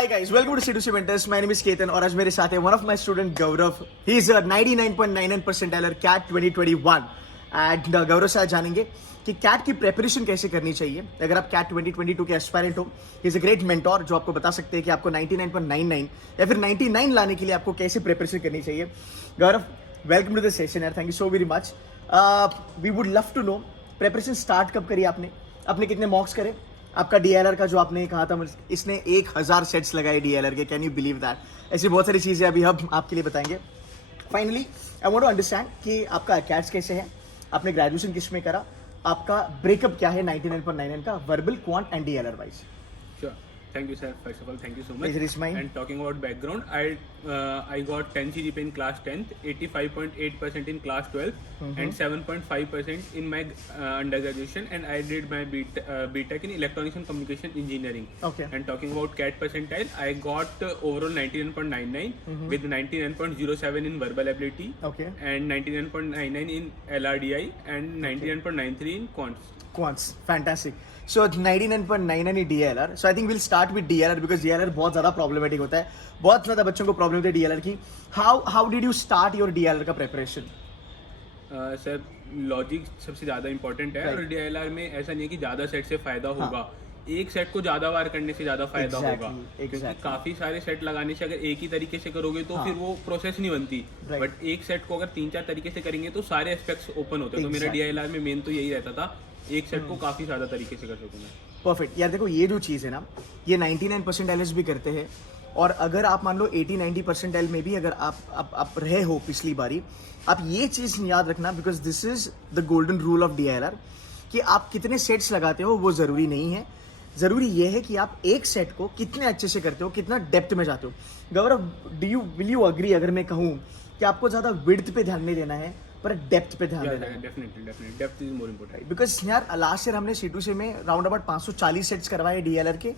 Hi guys, welcome to C2C Mentors. My name is Ketan और आज मेरे साथ है one of my student Gaurav. He is a 99.99 percentiler CAT 2021 and गौरव से आज जानेंगे कि CAT की प्रेपरेशन कैसे करनी चाहिए. अगर आप CAT 2022 के एस्पायरेंट हो, he is a great mentor जो आपको बता सकते हैं कि आपको 99.99 या फिर 99 लाने के लिए आपको कैसे प्रेपरेशन करनी चाहिए. गौरव, welcome to the session यार. Thank you so very much. We would love to know preparation start कब करी आपने कितने मॉक्स करे, आपका डीएलआर का जो आपने कहा था इसने 1000 सेट्स लगाए डीएलआर के. Can you believe that? ऐसी बहुत सारी चीज़ें अभी हम आपके लिए बताएंगे. Finally I want to understand कि आपका कैट्स कैसे है, आपने ग्रेजुएशन किस में करा, आपका ब्रेकअप क्या है 99.99 का verbal quant and DLR wise. Sure. Thank you, sir. First of all, thank you so much. Pleasure is mine. And talking about background, I got 10 CGPA in class 10th, 85.8% in class 12th, and 7.5% in my undergraduation. And I did my BTech in Electronics and Communication Engineering. Okay. And talking about CAT percentile, I got overall 99.99 with 99.07 in verbal ability. Okay. And 99.99 in LRDI and 99.93 in quants. Quants, fantastic. So 99.99 in DLR. So I think we'll start with DLR because DLR बहुत ज़्यादा problematic होता है. बहुत ज़्यादा बच्चों को problem होती है DLR की. How did you start your DLR का preparation? सर लॉजिक सबसे ज़्यादा इंपॉर्टेंट है. और DLR में ऐसा नहीं है कि ज़्यादा सेट से फायदा होगा. एक सेट को ज़्यादा बार करने से ज़्यादा फायदा होगा. क्योंकि काफ़ी सारे सेट लगाने से अगर एक ही तरीके से करोगे तो फिर वो प्रोसेस नहीं बनती. बट एक सेट को अगर 3-4 तरीके से करेंगे तो सारे एस्पेक्ट्स ओपन होते हैं. तो मेरा DLR में मेन तो यही रहता था, एक सेट को काफी ज्यादा तरीके से कर सकूं मैं. परफेक्ट यार. देखो ये जो चीज़ है ना, ये 99 परसेंटाइल्स भी करते हैं. और अगर आप मान लो 80-90 परसेंटाइल में भी अगर आप रहे हो पिछली बारी, आप ये चीज़ याद रखना because this is the golden rule of DLR कि आप कितने सेट्स लगाते हो वो ज़रूरी नहीं है. ज़रूरी ये है कि आप एक सेट को कितने अच्छे से करते हो, कितना डेप्थ में जाते हो. गौरव, विल यू अग्री अगर मैं कहूँ कि आपको ज़्यादा विड्थ पे ध्यान नहीं देना है पर डेप्थ पे ध्यान देना है? Definitely depth is more important. Because यार लास्ट ईयर हमने C2C में राउंड अबाउट 540 सेट्स करवाए DLR के.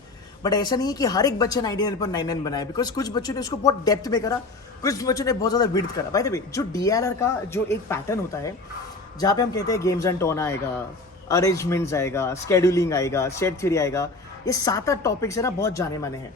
बट ऐसा नहीं है कि हर एक बच्चा 99.99 बनाए बिकॉज कुछ बच्चों ने उसको बहुत डेप्थ में करा, कुछ बच्चों ने बहुत ज़्यादा विड्थ करा. बाय द वे, जो DLR का जो एक पैटर्न होता है जहाँ पे हम कहते हैं गेम्स एंड टोन आएगा, अरेंजमेंट्स आएगा, स्केड्यूलिंग आएगा, सेट थ्योरी आएगा, ये 7-8 टॉपिक्स है ना, बहुत जाने माने हैं.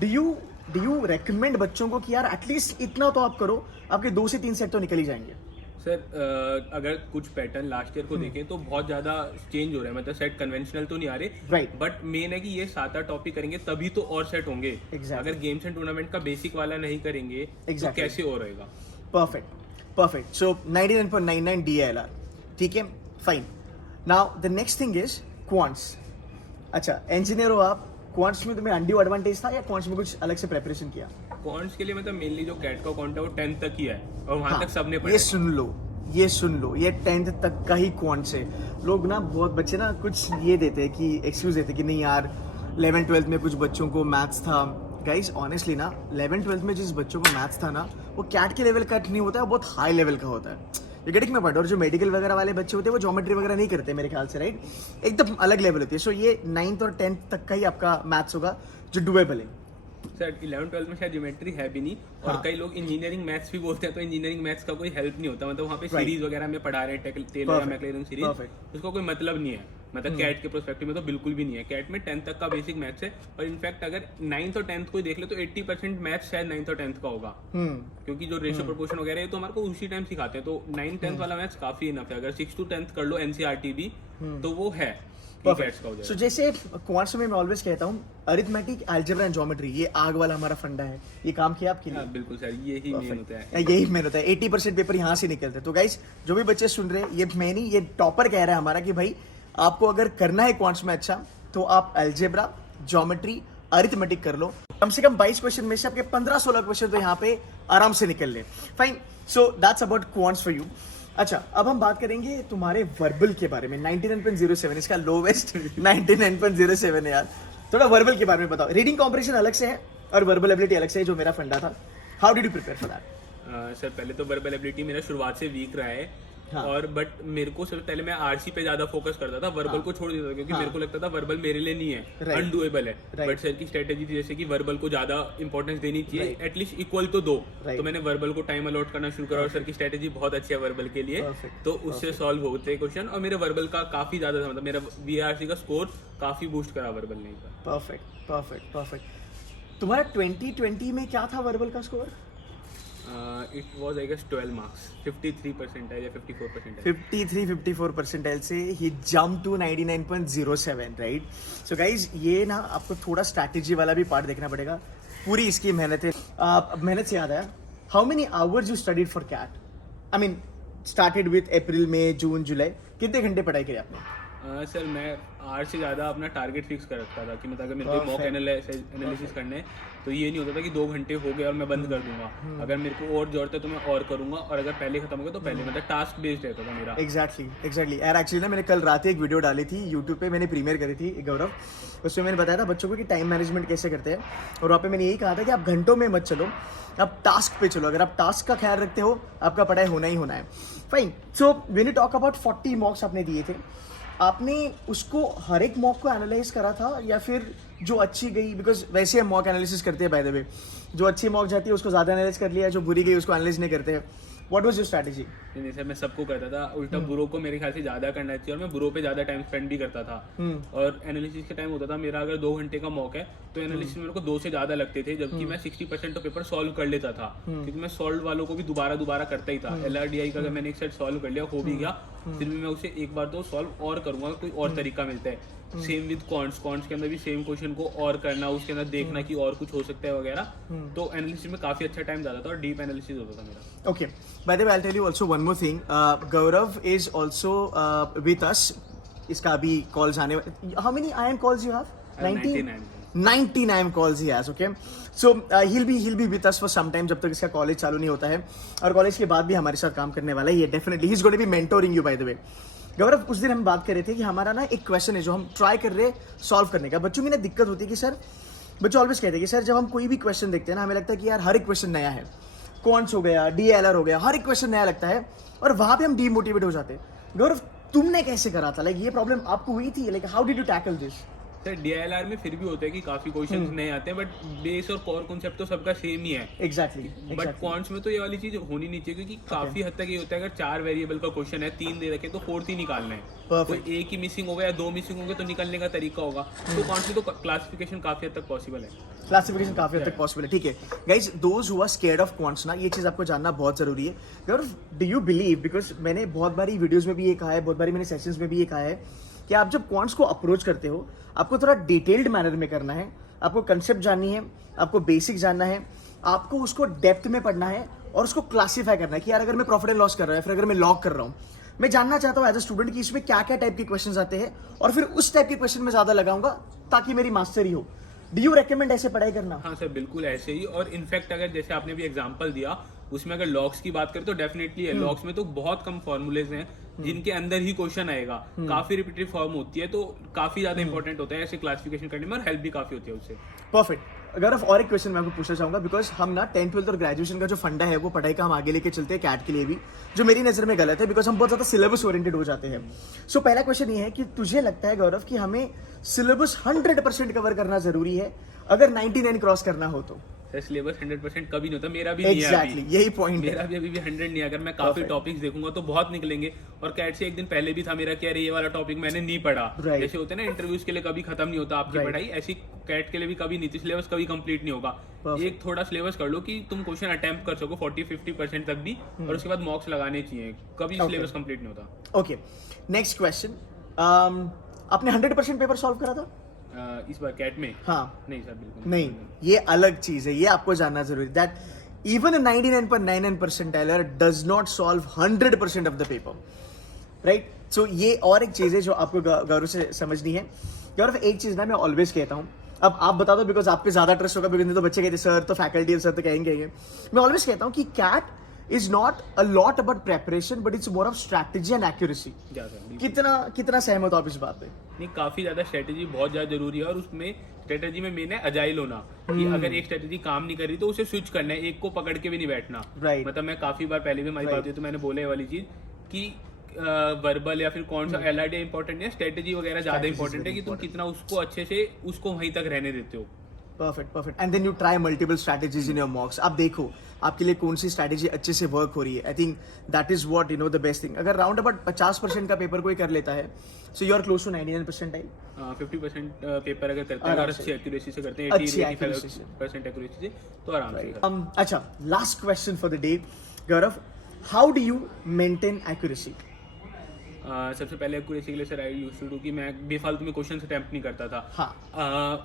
डू यू रेकमेंड बच्चों को कि यार एटलीस्ट इतना तो आप करो, आपके 2 से 3 सेट तो निकल ही जाएंगे? सर अगर कुछ पैटर्न लास्ट ईयर को देखें तो बहुत ज्यादा चेंज हो रहा है. मतलब सेट कन्वेंशनल तो नहीं आ रहे, राइट. बट मेन है कि ये 7-8 टॉपिक करेंगे तभी तो और सेट होंगे. अगर गेम्स एंड टूर्नामेंट का बेसिक वाला नहीं करेंगे तो कैसे और रहेगा? परफेक्ट. सो 99.99 DLR, ठीक है, fine. Now the next thing is quants. अच्छा, इंजीनियर हो आप, क्वांट्स में तुम्हें अनड्यू एडवांटेज था या क्वांट्स में कुछ अलग से प्रिपरेशन किया? क्वांट्स के लिए मतलब मेनली जो कैट का क्वांट है वो 10th तक ही है और वहां तक सबने पढ़ा. ये सुन लो, ये 10th तक का ही क्वांट्स है. लोग ना, बहुत बच्चे ना कुछ ये देते हैं कि एक्सक्यूज देते हैं कि नहीं यार 11th-12th में कुछ बच्चों को मैथ्स था. गाइस ऑनेस्टली ना, 11th-12th में जिस बच्चों को मैथ्स था ना, वो कैट के लेवल का नहीं होता है, वो बहुत हाई लेवल का होता है. ये गेटिंग में पॉइंट. और जो मेडिकल वगैरह वाले बच्चे होते हैं वो ज्योमेट्री वगैरह नहीं करते मेरे ख्याल से, राइट? एकदम अलग लेवल होती है. सो ये 9th और 10th तक का ही आपका मैथ्स होगा जो डुएबल है. सर 11th-12th में शायद ज्योमेट्री है भी नहीं. और कई लोग इंजीनियरिंग मैथ्स भी बोलते हैं, तो इंजीनियरिंग मैथ्स का कोई हेल्प नहीं होता. मतलब वहाँ पे सीरीज वगैरह में पढ़ा रहे हैं, टेलर या मैक्लेरन सीरीज, उसका कोई मतलब नहीं है. मतलब कैट के प्रोस्पेक्टिव में तो बिल्कुल भी नहीं है. कैट में 10th तक का बेसिक मैथ्स है. और इनफैक्ट अगर 9th और 10th को देख ले तो 80% मैथ्स शायद 9th और 10th का होगा. क्योंकि जो रेशियो प्रोपोर्शन वगैरह है तो हमारे को उसी टाइम सिखाते हैं. तो 9th-10th वाला मैथ्स काफी इनफ है. अगर 6 to 10th कर लो NCERT भी तो वो है. सो जैसे क्वांट्स में मैं ऑलवेज कहता हूँ अरिथमेटिक, अलजेब्रा एंड ज्योमेट्री, ये आग वाला हमारा फंडा है. ये काम किया आपके लिए? बिल्कुल सर, यही मेन होता है. यही मेन होता है. 80% पेपर यहाँ से निकलते हैं. तो गाइस जो भी बच्चे सुन रहे हैं, ये मैं नहीं, ये टॉपर कह रहा है हमारा कि भाई आपको अगर करना है क्वांट्स में अच्छा तो आप अलजेब्रा, ज्योमेट्री, अरिथमेटिक कर लो. कम से कम 22 क्वेश्चन में से आपके 15-16 क्वेश्चन तो यहाँ पे आराम से निकल ले. Fine. So that's about quants for you. अच्छा, अब हम बात करेंगे तुम्हारे वर्बल के बारे में. 99.07 इसका लोवेस्ट 99.07 है यार. थोड़ा वर्बल के बारे में बताओ. रीडिंग कॉम्प्रिहेंशन अलग से है और वर्बल एबिलिटी अलग से है, जो मेरा फंडा था. How did you prepare for that? Sir पहले तो वर्बल एबिलिटी मेरा शुरुआत से वीक रहा है. और बट मेरे को सबसे पहले मैं आरसी पे ज्यादा फोकस करता था, वर्बल को छोड़ देता था क्योंकि मेरे को लगता था वर्बल मेरे लिए नहीं है, अनडुएबल है. बट सर की स्ट्रेटेजी थी जैसे कि वर्बल को ज्यादा इंपॉर्टेंस देनी चाहिए, एटलीस्ट इक्वल तो दो. तो मैंने वर्बल को टाइम अलॉट करना शुरू करा और सर की स्ट्रेटेजी बहुत अच्छी है वर्बल के लिए, तो उससे सॉल्व होते क्वेश्चन. और मेरे वर्बल का काफी ज्यादा था, मतलब मेरा VRC का स्कोर काफी बूस्ट करा वर्बल ने. परफेक्ट. तुम्हारा 2020 में क्या था वर्बल का score? It was I guess 12 marks, 53 percentile या 54 परसेंटाइल। 54 परसेंटाइल से ही jump to 99.07, right? So guys ये ना आपको थोड़ा स्ट्रैटेजी वाला भी पार्ट देखना पड़ेगा, पूरी इसकी मेहनत है। मेहनत से याद आया, how many hours you studied for CAT? I mean started with April, May, June, July, कितने घंटे पढ़ाई करी आपने? सर मैं 8 से ज़्यादा अपना टारगेट फिक्स कर रखता था कि मतलब अगर मेरे को मॉक एनालिसिस करना है तो ये नहीं होता था कि 2 घंटे हो गए और मैं बंद कर दूंगा। अगर मेरे को और जरूरत है तो मैं और करूंगा, और अगर पहले खत्म हो गया तो पहले, मतलब टास्क बेस्ड रहता था मेरा। एग्जैक्टली यार, एक्चुअली ना मैंने कल रात एक वीडियो डाली थी यूट्यूब पे, मैंने प्रीमियर करी थी गौरव, उसमें मैंने बताया था बच्चों को कि टाइम मैनेजमेंट कैसे करते हैं, और वहाँ पे मैंने यही कहा था कि आप घंटों में मत चलो, आप टास्क पे चलो। अगर आप टास्क का ख्याल रखते हो आपका पढ़ाई होना ही होना है। Fine, so when you talk about 40 मॉक्स आपने दिए थे, आपने उसको हर एक मॉक को एनालाइज करा था या फिर जो अच्छी गई, बिकॉज वैसे हम मॉक एनालिसिस करते हैं बाय द वे, जो अच्छी मॉक जाती है उसको ज़्यादा एनालाइज कर लिया, जो बुरी गई उसको एनालाइज नहीं करते हैं। What was your strategy? नहीं सर, मैं सबको करता था उल्टा, बुरो को मेरे ख्याल से ज़्यादा करना चाहिए, और मैं बुरो पे ज़्यादा टाइम स्पेंड भी करता था। और एनालिसिस के टाइम होता था मेरा, अगर 2 घंटे का मॉक है तो एनालिसिस में मेरे को 2 से ज़्यादा लगते थे, जबकि मैं 60% तो पेपर सॉल्व कर लेता था, क्योंकि मैं सॉल्व वालों को भी दोबारा करता ही था। LRDI का अगर मैंने एक सेट सॉल्व कर लिया, हो भी गया, फिर भी मैं उसे एक बार तो सॉल्व और करूंगा, कोई और तरीका मिलता है। सेम विद कॉन्ट्स के अंदर भी सेम क्वेश्चन को और करना, उसके अंदर देखना कि और कुछ हो सकता है वगैरह। तो एनालिसिस में काफी अच्छा टाइम जाता था और डीप एनालिसिस होता था मेरा। Okay, by the way I will tell you also one more thing, Gaurav is also with us, इसका अभी कॉल्स आने, how many IIM calls you have? 99 calls he has, okay? So he'll be with us for some time, जब तक इसका college चालू नहीं होता है, और कॉलेज के बाद भी हमारे साथ काम करने वाला है ये, definitely he is going to be mentoring you. By the way Gaurav, उस दिन हम बात कर रहे थे कि हमारा ना एक क्वेश्चन है जो हम ट्राई कर रहे हैं सॉल्व करने का। बच्चों की ना दिक्कत होती है कि सर, बच्चे ऑलवेज कहते हैं कि सर जब हम कोई भी क्वेश्चन देखते हैं ना, हमें लगता है कि यार हर एक क्वेश्चन नया है, कॉन्ट्स हो गया, DLR हो गया, हर एक क्वेश्चन नया लगता है, और वहां पे हम डीमोटिवेट हो जाते हैं। गौरव, तुमने कैसे करा था? लाइक ये प्रॉब्लम आपको हुई थी? Like how did you tackle this? Sir DLR में फिर भी होता है कि काफी क्वेश्चंस नए आते हैं, बट बेस और कोर कॉन्सेप्ट तो सबका सेम ही है। एग्जैक्टली। बट कॉन्ट्स में तो ये वाली चीज होनी नहीं चाहिए, क्योंकि काफी हद तक ये होता है अगर 4 वेरिएबल का क्वेश्चन है, 3 दे रखे तो 4th ही निकालना है। Perfect. तो एक ही मिसिंग होगा या 2 मिसिंग होंगे तो निकलने का तरीका होगा। तो कॉन्ट्स में तो क्लासिफिकेशन काफी हद तक पॉसिबल है। क्लासिफिकेशन काफी हद तक पॉसिबल है, ठीक है। Guys, those who are scared of quants ना, ये चीज आपको जानना बहुत जरूरी है। Gaurav, do you believe, because मैंने बहुत बारी वीडियोस में भी ये कहा है, बहुत बारी मैंने सेशंस में भी ये कहा है कि आप जब क्वांट्स को अप्रोच करते हो, आपको थोड़ा डिटेल्ड मैनर में करना है, आपको कंसेप्ट जाननी है, आपको बेसिक जानना है, आपको उसको डेप्थ में पढ़ना है, और उसको क्लासीफाई करना है कि यार अगर मैं प्रॉफिट एंड लॉस कर रहा हूँ, फिर अगर मैं लॉग कर रहा हूँ, मैं जानना चाहता हूँ एज अ स्टूडेंट कि इसमें क्या क्या टाइप के क्वेश्चंस आते हैं, और फिर उस टाइप के क्वेश्चन में ज्यादा लगाऊंगा ताकि मेरी मास्टरी हो। डू यू रेकमेंड ऐसे पढ़ाई करना? हाँ सर, बिल्कुल ऐसे ही। और इनफैक्ट अगर जैसे आपने भी एग्जांपल दिया, उसमें अगर लॉग्स की बात करें तो डेफिनेटली है। लॉग्स में तो बहुत कम फॉर्मूलेज हैं जिनके अंदर ही क्वेश्चन आएगा, काफी रिपीटेड फॉर्म होती है, तो काफी ज्यादा इंपॉर्टेंट होता है ऐसे क्लासिफिकेशन करने में, और हेल्प भी काफी होती है उससे। परफेक्ट। गौरव, और एक क्वेश्चन मैं आपको पूछना चाहूंगा, बिकॉज हम ना 10th 12th और ग्रेजुएशन का जो फंडा है वो पढ़ाई का हम आगे लेके चलते हैं कैट के लिए भी, जो मेरी नजर में गलत है, बिकॉज हम बहुत ज्यादा सिलेबस ओरिएंटेड हो जाते हैं। सो पहला क्वेश्चन ये है कि तुझे लगता है गौरव कि हमें सिलेबस 100% कवर करना जरूरी है अगर 99 क्रॉस करना हो तो? सिलेबस 100% कभी नहीं होता, मेरा भी नहीं है अभी। यही पॉइंट मेरा भी अभी भी 100 नहीं है। अगर मैं काफी टॉपिक्स देखूंगा तो बहुत निकलेंगे, और कैट से एक दिन पहले भी था मेरा कि अरे ये वाला टॉपिक मैंने नहीं पढ़ा। जैसे होते हैं ना इंटरव्यूज के लिए कभी खत्म नहीं होता आपकी पढ़ाई, ऐसी कैट के लिए भी कभी नहीं थी, सिलेबस कभी कंप्लीट नहीं होगा। एक थोड़ा सिलेबस कर लो कि तुम क्वेश्चन अटेम्प्ट कर सको 40-50% तक भी, और उसके बाद मॉक्स लगाने चाहिए, कभी सिलेबस कंप्लीट नहीं होता। ओके, नेक्स्ट क्वेश्चन, आपने 100% पेपर सॉल्व करा था इस बार कैट में? हाँ। नहीं सर, बिल्कुल नहीं, ये अलग चीज है, ये आपको जानना जरूरी है, that even 99.99 percentiler does not solve 100% of the paper, right? So ये और एक चीज है जो आपको गौरव से समझनी है। गौरव, एक चीज ना मैं ऑलवेज कहता हूँ, अब आप बता दो, बिकॉज आप पे ज्यादा ट्रस्ट होगा, बिकॉज नहीं तो बच्चे कहते सर तो फैकल्टी सर तो कहेंगे। मैं ऑलवेज कहता हूँ कि cat is not a lot about preparation, but it's more of strategy and accuracy. कितना सहमत हो आप इस बात पे? नहीं, काफी ज्यादा स्ट्रेटेजी बहुत ज्यादा जरूरी है, और उसमें स्ट्रेटेजी में मेन है अजाइल होना, कि अगर एक स्ट्रेटेजी काम नहीं कर रही तो उसे स्विच करना है, एक को पकड़ के भी नहीं बैठना। Right. मतलब मैं काफी बार पहले भी हमारी बात हुई तो मैंने बोले वाली चीज कि वर्बल या फिर कौन सा LRD इंपॉर्टेंट है, स्ट्रेटेजी वगैरह ज्यादा इंपॉर्टेंट है कि तुम कितना उसको अच्छे से उसको वहीं तक रहने देते हो। Perfect and then you try multiple strategies in your mocks. आप देखो आपके लिए कौन सी स्ट्रैटेजी अच्छे से वर्क हो रही है. I think that is what you know the best thing. अगर राउंड अबाउट 50% का पेपर कोई कर लेता है, so you are close to 99% time. 50% paper अगर करते हैं और अच्छी एक्यूरेसी से करते हैं, अच्छी 80-85% एक्यूरेसी से, तो आराम से. अच्छा, last question for the day, Gaurav. How do you maintain accuracy? सबसे पहले एक्यूरेसी के लिए sir I used to do कि मैं बेफालतू में क्वेश्चन अटेम्प्ट नहीं करता था.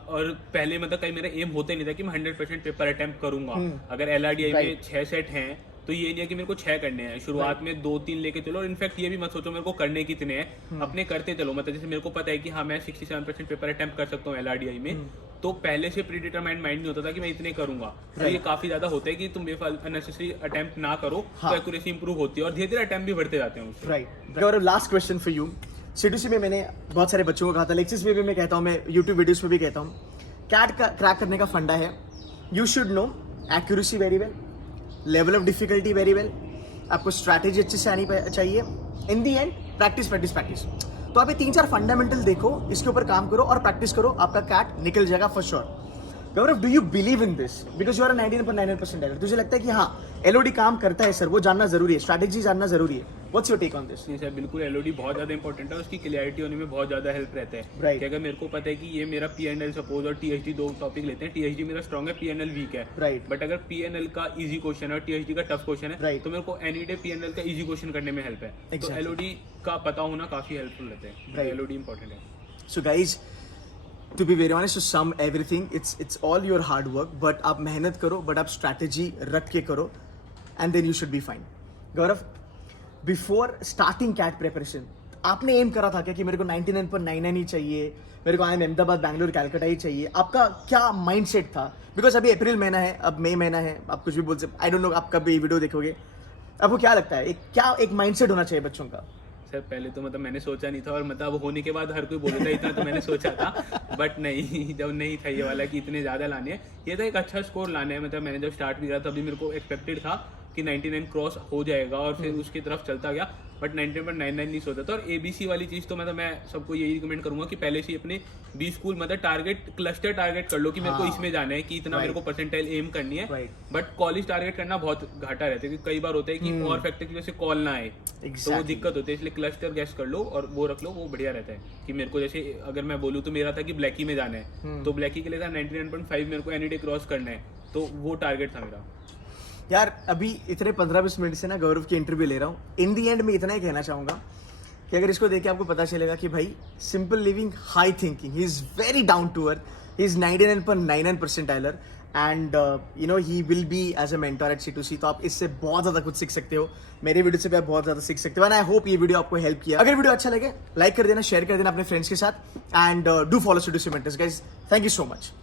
और पहले मतलब कहीं मेरा एम होता ही नहीं था कि मैं 100% पेपर अटेम्प्ट करूंगा. अगर LRDI में 6 सेट हैं तो ये नहीं है कि मेरे को 6 करने हैं. शुरुआत में 2-3 लेके चलो. और इनफैक्ट ये भी मत सोचो मेरे को करने कितने हैं, अपने करते चलो. मतलब जैसे मेरे को पता है कि हाँ मैं 67% पेपर अटेम्प्ट कर सकता हूँ LRDI में, तो पहले से प्री डिटरमाइंड माइंड नहीं होता था कि मैं इतने करूंगा. तो ये काफी ज्यादा होता है कि तुम अननेसेसरी अटेम्प्ट ना करो, तो एक्यूरेसी इंप्रूव होती है और धीरे धीरे अटेम्प्ट भी बढ़ते जाते हैं उससे. Right. Gaurav, last question for you. C2C में मैंने बहुत सारे बच्चों को कहा था, लेक्चर्स में भी मैं कहता हूँ, मैं यूट्यूब वीडियोस पे भी कहता हूँ, कैट का क्रैक करने का फंडा है, you should know accuracy very well, level of difficulty very well, आपको स्ट्रैटेजी अच्छे से आनी चाहिए. इन दी एंड प्रैक्टिस प्रैक्टिस प्रैक्टिस. तो आप ये 3-4 फंडामेंटल देखो, इसके ऊपर काम करो और प्रैक्टिस करो, आपका कैट निकल जाएगा for sure. Gaurav, do you believe in this? Because you are 99.99% tiger. तुझे लगता है कि हाँ LOD काम करता है सर, वो जानना जरूरी है, स्ट्रैटेजी जानना जरूरी है. What's your take on this? नहीं सर, बिल्कुल LOD बहुत ज्यादा इंपॉर्टेंट है. उसकी क्लियरिटी होने में बहुत ज्यादा हेल्प रहता है. Right. कि अगर मेरे को पता है कि ये मेरा PNL सपोज और THD 2 टॉपिक लेते हैं, THD मेरा स्ट्रॉन्ग है, PNL वीक है. Right. बट अगर PNL का इजी क्वेश्चन है और THD का टफ क्वेश्चन है, Right. तो मेरे को एनी डे PNL का इजी क्वेश्चन करने में हेल्प है. तो LOD का पता होना काफी हेल्पफुल रहता है. Right. LOD इंपॉर्टेंट है. So guys, to be very honest, to sum everything, it's all your hard work. But आप मेहनत करो, but आप strategy रख के करो, and then you should be fine. Gaurav, before starting CAT preparation, आपने M करा था क्या कि मेरे को 99.99 ही चाहिए, मेरे को IIM अहमदाबाद, बैंगलोर, कैलकाटा ही चाहिए? आपका क्या माइंडसेट था? बिकॉज अभी अप्रैल महीना है, अब मई महीना है, आप कुछ भी बोल सकते. आई डोंट नो आप कब ये वीडियो देखोगे, आपको क्या लगता है क्या एक माइंडसेट होना चाहिए बच्चों का? सर पहले तो मतलब मैंने सोचा नहीं था, और मतलब होने के बाद हर कोई बोल रहा इतना, तो मैंने सोचा था. बट नहीं, जब नहीं था ये वाला कि इतने ज़्यादा लाने हैं, ये था एक अच्छा स्कोर लाने हैं. मतलब मैंने जब स्टार्ट भी किया तभी मेरे को एक्सपेक्टेड था कि 99 क्रॉस हो जाएगा, और फिर उसकी तरफ चलता गया. बट 99.99 नहीं सोचा था. और ABC वाली चीज़ तो मतलब मैं सबको यही रिकमेंड करूंगा कि पहले से ही अपने 20 स्कूल मतलब टारगेट क्लस्टर टारगेट कर लो कि मेरे को इसमें जाना है, कि इतना मेरे को परसेंटाइल एम करनी है. बट कॉलेज टारगेट करना बहुत घाटा रहता है, क्योंकि कई बार होता है कि और फैक्टर की वजह से कॉल ना आए, तो वो दिक्कत होती है. इसलिए क्लस्टर गैस कर लो और वो रख लो, वो बढ़िया रहता है. कि मेरे को जैसे अगर मैं बोलूँ तो मेरा था कि ब्लैकी में जाना है, तो ब्लैकी के लिए था 99.5 मेरे को एनी डे क्रॉस करना है, तो वो टारगेट था मेरा. यार अभी इतने 15-20 मिनट से ना गौरव की इंटरव्यू ले रहा हूँ. इन दी एंड में इतना ही कहना चाहूंगा कि अगर इसको देख के आपको पता चलेगा कि भाई simple living, high thinking, he is very down to earth, he is 99.99 percentiler, and you know he will be as a mentor at C2C. तो आप इससे बहुत ज्यादा कुछ सीख सकते हो. मेरे वीडियो से भी आप बहुत ज्यादा सीख सकते हो. एंड आई होप ये वीडियो आपको हेल्प किया. अगर वीडियो अच्छा लगे लाइक कर देना, शेयर कर देना अपने फ्रेंड्स के साथ, and do follow C2C mentors guys. Thank you so much.